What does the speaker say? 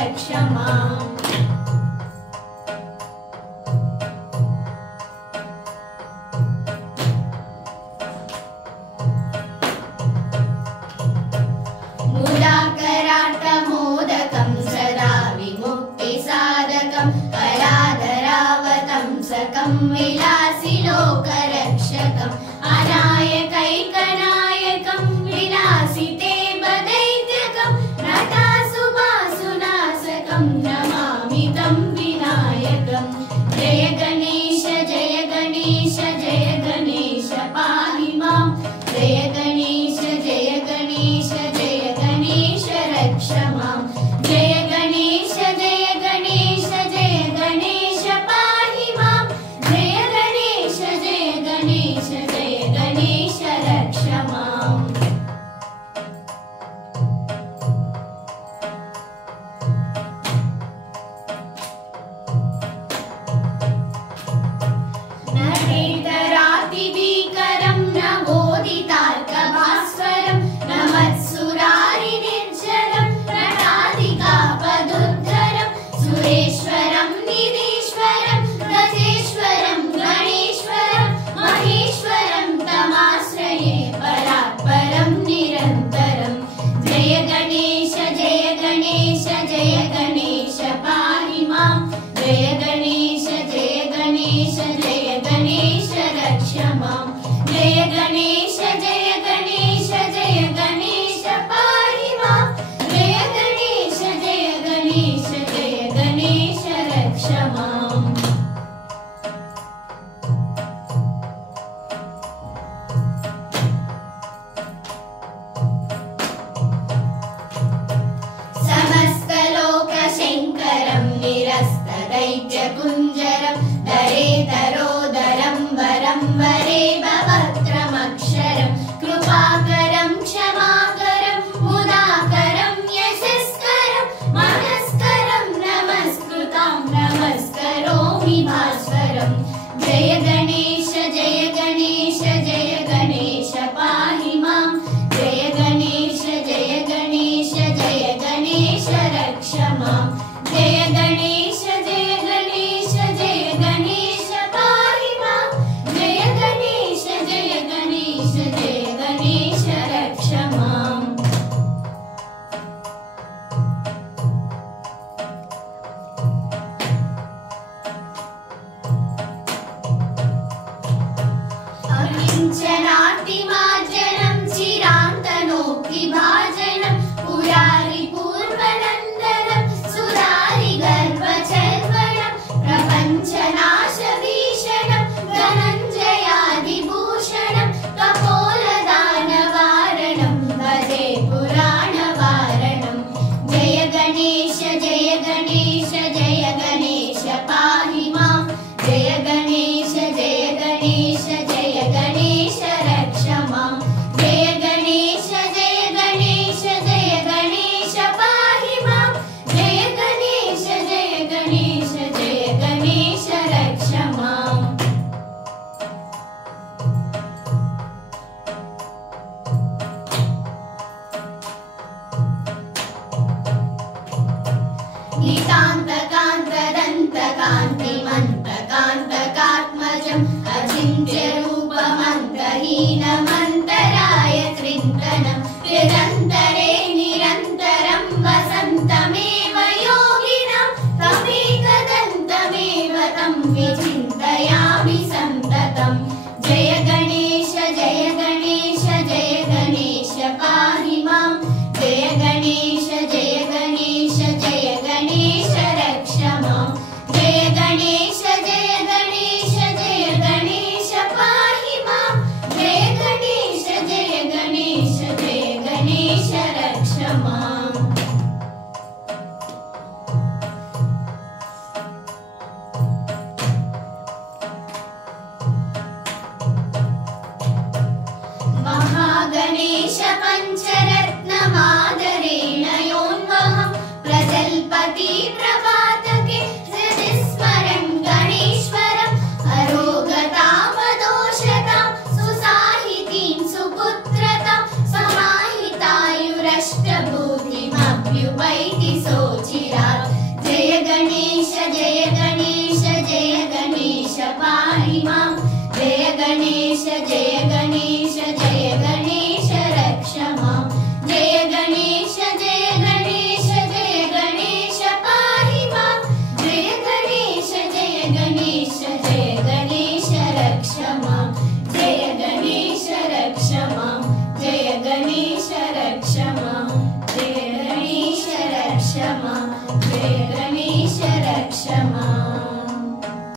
रक्ष माम्। मुदाकराटमोदकं सदा विमुक्तिसाधकं कलाधरावतंसकं विलासिलोकरक्षकम् अनायकैकनायकं विलासिते बदैत्यकं नटासुभासुनासकं नमामि तं विनायकम्। जय गणेश जय गणेश जय गणेश पाहि माम्। जय गणेश जय गणेश जय गणेश रक्ष माम्। जय गणेश जय गणेश जय गणेश पाहि माम्। जय गणेश जय गणेश जय गणेश रक्ष माम्। नटेतरातिभीकरं नवोदितार्कभास्वरं नमत्सुरारिनिर्जरं नटादिकापदुद्धरं सुरेश्वरं निधीश्वरं गजेश्वरं गणेश्वरं महेश्वरं तमाश्रये परात्परं निरन्तरम्। जय गणेश जय गणेश जय गणेश पाहि माम्। जय गणेश जय गणेश जय गणेश रक्ष माम्। जय गणेश जय गणेश जय गणेश पाहि माम्। जय गणेश जय गणेश जय गणेश रक्ष माम्। समस्तलोकशङ्करं निरस्तदैत्यकुञ्जरं दरेतरोदरं वरं वरे भवत्रमक्षरं कृपाकरं क्षमाकरं मुदाकरं यशस्करं मनस्करं नमस्कृतां नमस्करोमि भास्वरम्। जय गणेश जय गणेश जय गणेश पाहि माम्। जय गणेश जय गणेश जय गणेश रक्ष माम्। जय गणेश जय गणेश जय गणेश पाहि माम्। जय गणेश जय गणेश जय गणेश रक्ष माम्। अकिञ्चनातिमार्जनं चिरान्तनोक्तिभाजनं पुरारिपूर्वनन्दनं सुरारिगर्भचर्वणं प्रपञ्चनाशभीषणं धनञ्जयादिभूषणं कपोलदानवारणं भजे पुराणवारणम्। जय गणेश जय गणेश जय गणेश पाहि माम्। जय गणेश जय गणेश जय गणेश रक्ष माम्। जय गणेश जय गणेश जय गणेश पाहि माम्। जय गणेश जय गणेश जय गणेश रक्ष माम्। नितान्तकान्तदन्तकान्तिमन्तकान्तकात्मजम् अचिन्त्यरूपमन्तहीनमन्तराय कृन्तनं निरन्तरे निरन्तरं वसन्तमेव योगिनं तमेकदन्तमेव तं विचिन्तयामि सन्ततम्। जय गणेश जय गणेश जय गणेश पाहि माम्। जय गणेश जय गणेश जय गणेश रक्ष माम्। जय गणेश जय गणेश जय गणेश पाहि माम्। जय गणेश रक्ष माम्